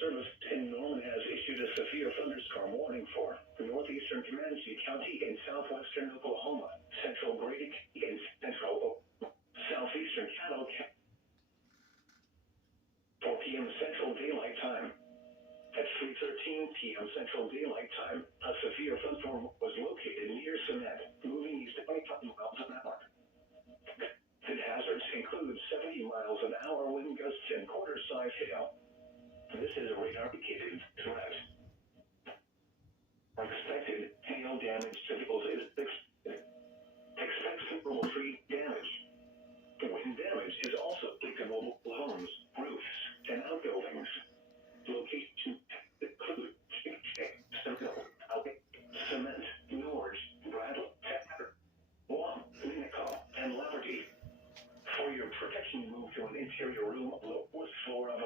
Service in Norman has issued a severe thunderstorm warning for northeastern Comanche County in southwestern Oklahoma, central Grady in central southeastern Caddo County. 4 p.m. Central Daylight Time. At 3:13 p.m. Central Daylight Time, a severe thunderstorm was located near Cement, moving east at 25 miles an hour. The hazards include 70 miles an hour wind gusts and quarter-size hail. This is a radar-indicated threat. Expected hail damage to vehicles is expected. Expect considerable tree damage. Wind damage is also applicable to homes, roofs, and outbuildings. Location include Cement, Norge, Bradley, Pepper, Guam, Winnebago, and Liberty. For your protection, move to an interior room on the fourth floor of a